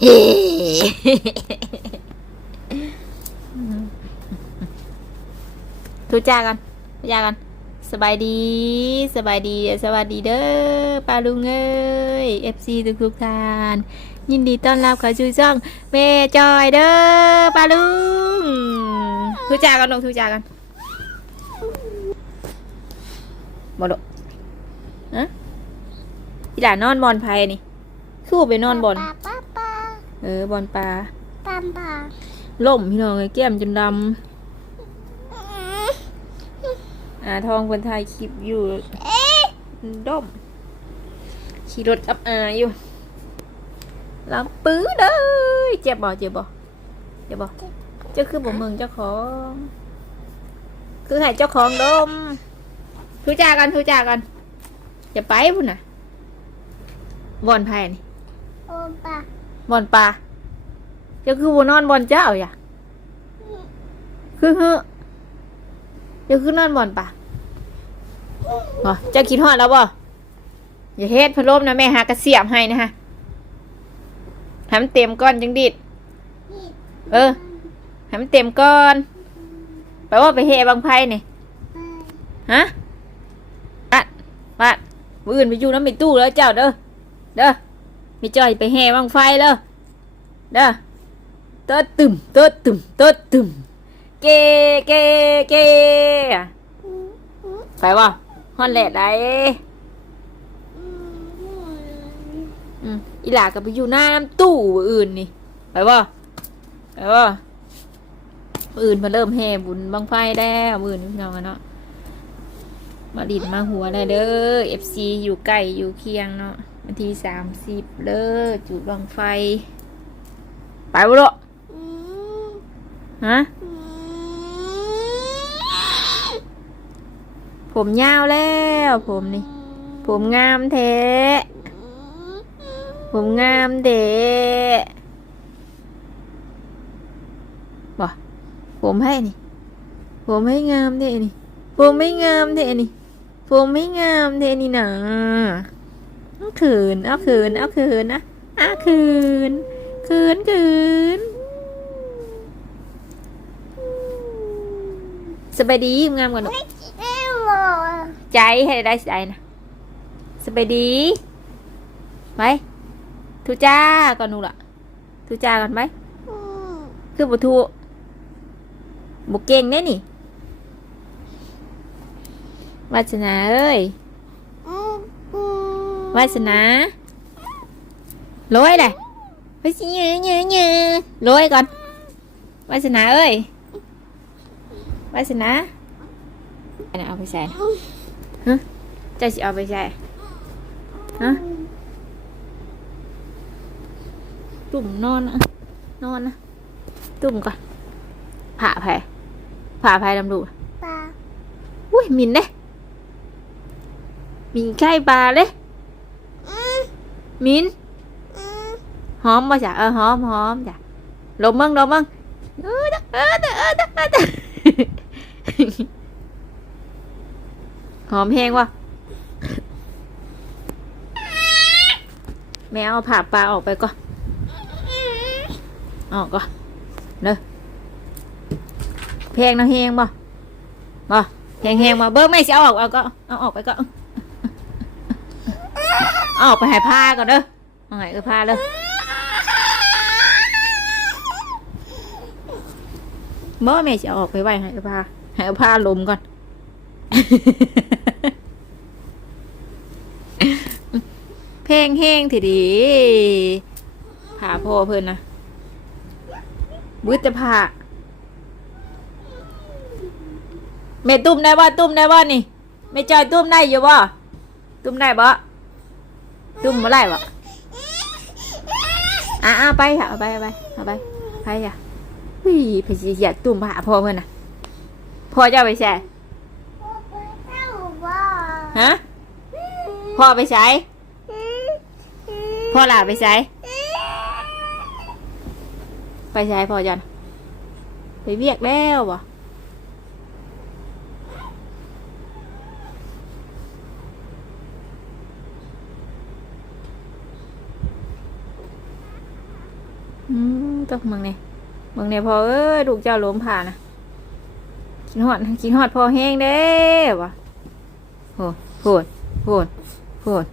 เฮ้ทุจ้ากันทุจ้ากัน สบายดี สบายดี สวัสดีเด้อปาลุงเอ้ย FC ทุกทุกท่าน ยินดีต้อนรับเข้าสู่ช่องแม่จอยเด้อปาลุงทุจ้ากันลงทุจ้ากันบอลฮะอีหลานนอนบอลไพ่นี่ คือบ่ไปนอนบอล เออบอลปลาปลาปลาล่มพี่น้องเอ้ยแก้มจนดำอาทองคนไทยคลิปอยู่เอ๊ะด้มขี่รถกับอาอยู่ลำปื้อเลยเจ็บบ่เจ็บบ่เจ็บบ่เจ้าคือบ่เมืองเจ้าของ คือให้เจ้าของดมทุจากันทุจากันอย่าไปพุ่นน่ะบอนไผ่นี่โอปลา บอนปลาจ้าคือบนอนบอนเจ้าอย่าคือฮ้อเจ้าคือนอนบอนปลาบ่เจ้าคิดฮอดแล้วบ่อย่าเฮ็ดพัดลมนะแม่หากระเสียบให้นะฮะทำเต็มก้อนจังดิดเออให้มันเต็มก้อนแปลว่าไปเฮบางไพ่เนี่ยฮะปัดปัดมืออื่นไปอยู่น้ำไปตู้แล้วเจ้าเด้อเด้อ มีจอยไปแห่บางไฟเลยเด้อเติดตึมเติดตึมเติดตึมเกเกเกไปว่าฮอนแหลดได้อืมอีหลาก็ไปอยู่หน้าน้ำตู้อื่นนี่ไปว่าไปว่าอื่นมาเริ่มแห่บุญบางไฟแล้วมื่นพี่น้องกันเนาะมาดินมาหัวได้เด้อ FC อยู่ใกล้อยู่เคียงเนาะ วันที่สามสิบเด้อจุดบางไฟ ไปบุรุอืมฮะอืมผมยาวแล้วผมนี่ ผมงามแท้ ผมงามเดะบ่ผมให้นี่ ผมให้งามเดะนี่ ผมไม่งามเดะนี่ ผมไม่งามเดะนี่นะ เอาคืน เอาคืน เอาคืนนะเอาคืน คืนคืนสบายดีงามกว่าหนูใจให้ได้ใจนะสบายดีไหมทุจ้าก่อนหนูล่ะทุจ้าก่อนไหมคือบุทูบุเก่งแน่นี่วาสนาเอ้ย วาสนาโรยเลยไปสิเยือเยือเยือโรยก่อนวาสนาเอ้ยวาสนาอันนั้นเอาไปใส่ฮะเจะสิเอาไปใส่ฮะตุ่มนอนนะนอนนะตุ่มก่อนผ่าแผลผ่าแผลดำดูปลาอุ้ยหมินเด้หมินใกล้ปลาเลยอืมห มินหอมมาจ้ะเออหอมหอมจ้ะลมมั่งลมมั่งเออเออเออเออหอมแห้งวะแมวเอาผ่าปลาออกไปก่อนออกก่อนเด้อแพงนะแห้งบ่บ่แห้งแห้งบ่เบิ้งไม่สิเอาออกเอาก็เอาออกไปก็ อาอกไปหายผ้าก่อนเด้อเอาไงก็ผ้าเลยเมื่อแม่จะออกไปไหวห้เอาผ้าห้เอาผ้าลมก่อนเพลงแห้งทีดีผ่าพ่อเพิ่อนนะบุตรผ่าแม่ตุ้มได้บ่ตุ้มได้บ่นี่แม่จอยตุ้มได้อยู่บ่ตุ้มได้บ่ ตุ้มบ่ได้บ่อะเอาไปค่ะเอาไปเอาไปเอาไปไปค่ะอุ้ยเพชรอยากตุ่มผ่าพ่อเพื่อนนะพ่อจะไปใช้ฮะพ่อไปใช้พ่อหลาไปใช้ไปใช้พ่อจันไปเวียกแล้วบ่ อืม ต้องมึงเนี่ยมึงเนี่ยพอเอ้ยลูกเจ้าล้มผ่านะกินหอดกินหอดพอแห้งเด้วะโหดโหดโหดโหด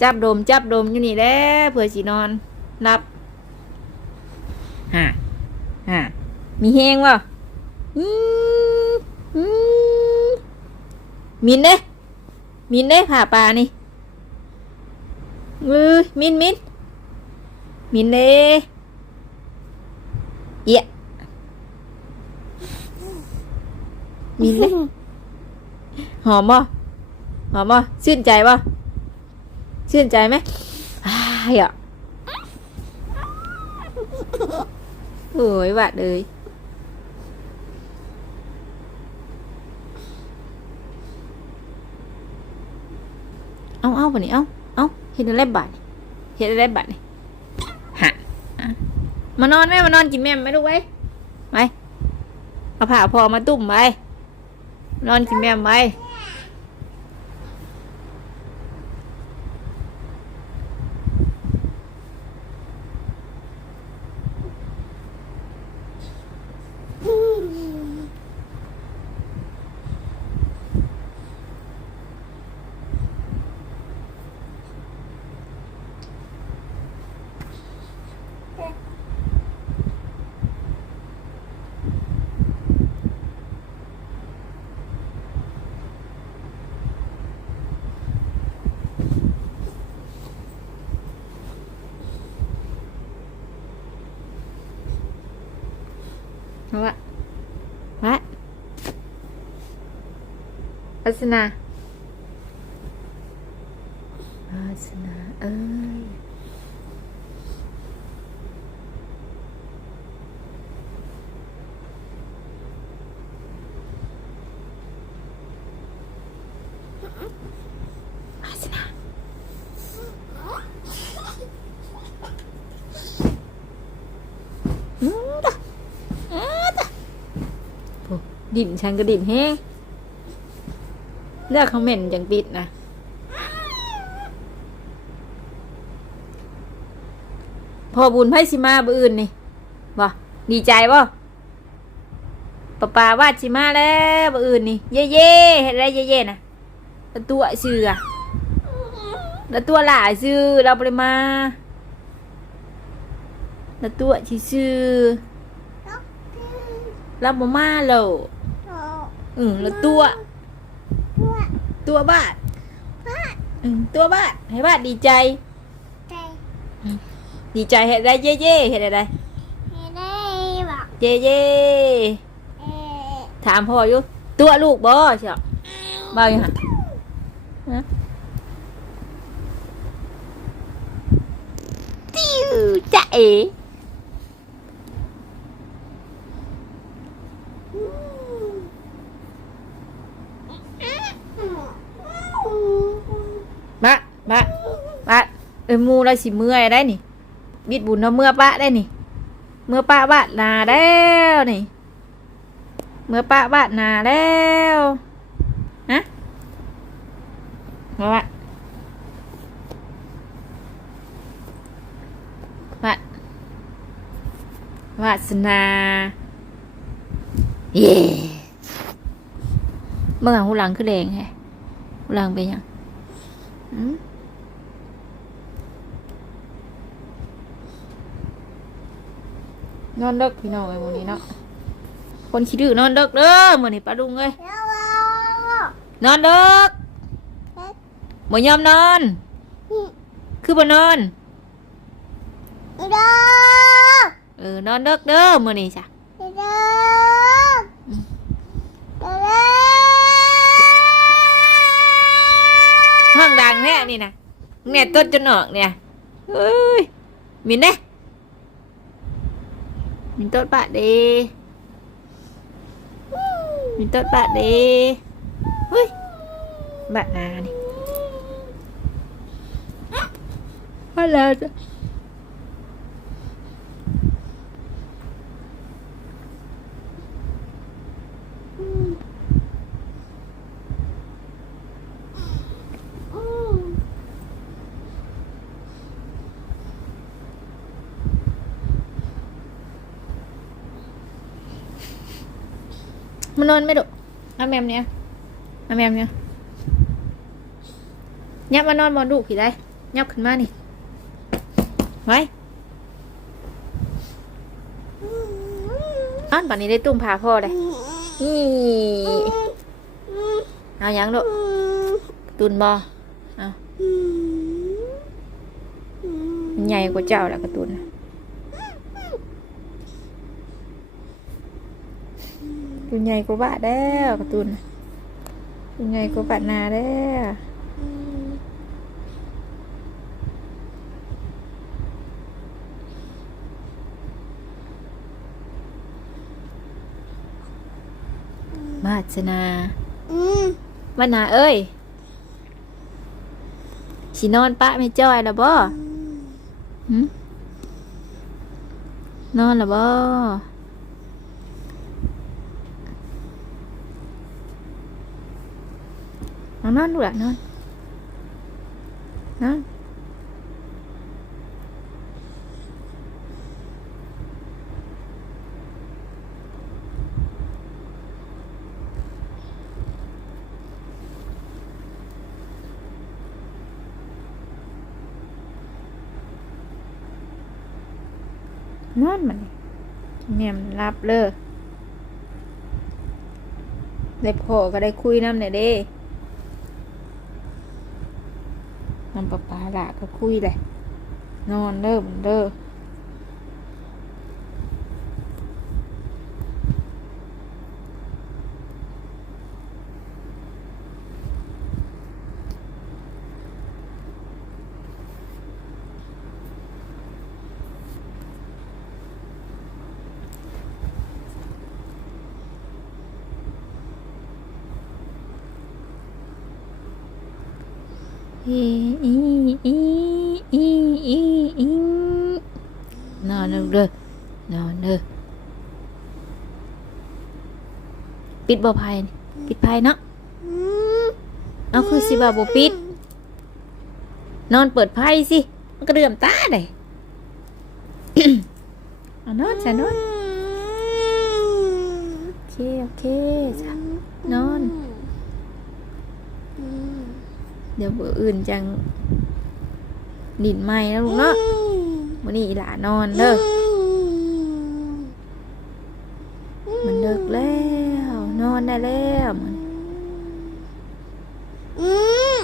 จับดมจับดมอยู่นี่แหล้เผื่อสินอนรับฮะฮะมีแห้งวะอืมอืมมินเด้มินเด้ผ่าปลานี่เอ้ยมินมินมินเน่เอีย มินเน่หอมบ่หอมบ่ชื่นใจบ่ชื่นใจไหมอ้ายอะโอ้ยหวัดเลยเอาเอาปะนี่เอาเอาเห็นอะไรบาดนี่เห็นอะไรบาดนี่ฮะอะมานอนไหมมานอนกินแม่มไหมลูกไว้ไปเอาผ้าพอมาตุ่มไป นอนกินแม่มไป เอาวะวะ อัศนาอัศนาเอ้ยอัศนาอืมจ้ะอ่าจ้ะโอ้ดินฉันก็ดิ่นแห้ง เลือกคอมเมนต์อย่างปิดนะพอบุญไพ่สิมาบือื่นนี่บ่ดีใจบ่ปะปาวาดสิมาแล้วบือื่นนี่เย่เย่ๆเห็นอะไรเย่เย่ๆนะแล้วตัวชื่ออะแล้วตัวหลายชื่อเราไปมาแล้วตัวที่ชื่อรับมามาแล้วอืมแล้วตัว ตัวบาทอืมตัวบาทให้บาทดีใจดีใจเห็นได้เย่เย่ๆเห็นอะไรเย่เย่ๆถามพ่ออยู่ตัวลูกบ่เชียวบ่าวยังฮะฮะติ้วจะเอ บะบะบะ เอ้ยหมูเราสิเมื่อยได้นี่ บิดบุญเอาเมื่อปะได้นี่ เมื่อปะบาดนาแล้วนี่ เมื่อปะบาดนาแล้วฮะมาบะบะวาสนา เย่เมื่อหูหลังคือแดงไงหูหลังเป็นยังอืม นอนเด็กพี่น้องไอ้โมอนี้เนาะคนขี้ดื้อนอนเด็กเด้อมื้อนี้ปลาดุงเอ้ยนอนเด็กบ่ยอมนอน คือบ่นอนเออนอนเด็กเด้อมื้อนี้จ้ะห้องดังแน่นี่นะเนี่ยต้นจนออกเนี่ยเอ้ยมินเด้มินต้ นปะเดมินต้นปะเด เฮ้ยบะนนอนไม่ดุเอาแมมเนี่ยเอาแมมเนี่ยยับมานอนบอนดุผีได้ยับขึ้นมานี่ไว้อ้อนป่านนี้ได้ตุ้มพาพ่อเลยนี่เอายังดุตุนบอเอาใหญ่กว่าเจ้าแหละการะตุนน่ะตุนใหญ่กว่าบาทแล้วกระตุน น่ะตุนใหญ่กว่าบาทนาแล้วบาสนาอืมบานาเอ้ยสินอนปะไม่จ้อยแล้วบ่ นอนนอนดูละนอนนอนนอนมันแม่ยมนรับเลยได้พอก็ได้คุยน้ำเนี่ยเด้ น้ำปลาปลาละก็คุยแหละนอนเด้อมันเด้อ อีอีอีอีอีอีนอนเด้อเด้อนอนเด้อปิดบ่ไพ่ปิดไพ่เนาะเอาคือสิบ่าบ่ปิด นอนเปิดไพ่สิมันก็เดือมตาเลยเอานอนจ้ะนอนโอเคโอเคจ้ะนอน อืม เดี๋ยวเบื่ออื่นจังดินไหม้แล้วลูกเนาะวันนี้อีหลานอนเด้อมันเลิกแล้ว นอนได้แล้วมันอืม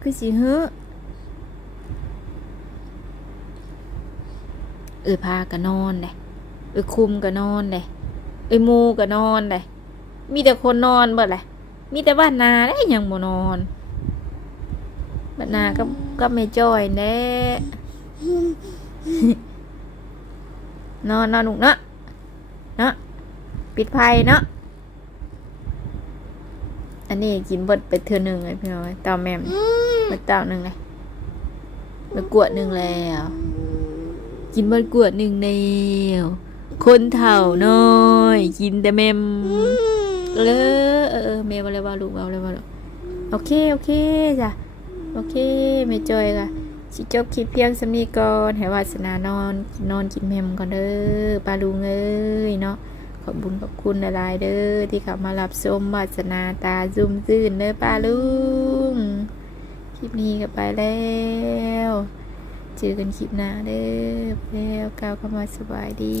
คือสิฮึเออพาก็นอนเลยเออคุมก็นอนเลยเออหมูก็นอนเลยมีแต่คนนอนเบิดเลยมีแต่บ้านนาได้ยังบ่นอน บนนาก็ก็ไม่จ้อยแน่นอนนอนหนุกเนาะเนาะปิดไฟเนาะอันนี้กินเบิดไปเทือหนึ่งเลยพี่น้อยเตาแมมมมาเตาหนึ่งเลยมากวดหนึ่งแล้ว กินเบิดกวดหนึ่งแล้วคนเถ่าน้อย กินแต่แมมเออเออเออแม่มาเลยว่าลูกเอาเลยว่าลูกโอเคโอเคจ้ะ โอเคไม่จอยค่ะสิจบคลิปเพียงสำนีก่อนให้วาสนานอนนอนกินแมมก่อนเด้อปลาลุงเอ้ยเนาะขอบบุญขอบคุณหลายเด้อที่เข้ามารับชมวาสนาตาซุ่มซื่นเด้อปลาลุง คลิปนี้ก็ไปแล้วเจอกันคลิปหน้าเด้อแล้วก้าวเข้ามาสบายดี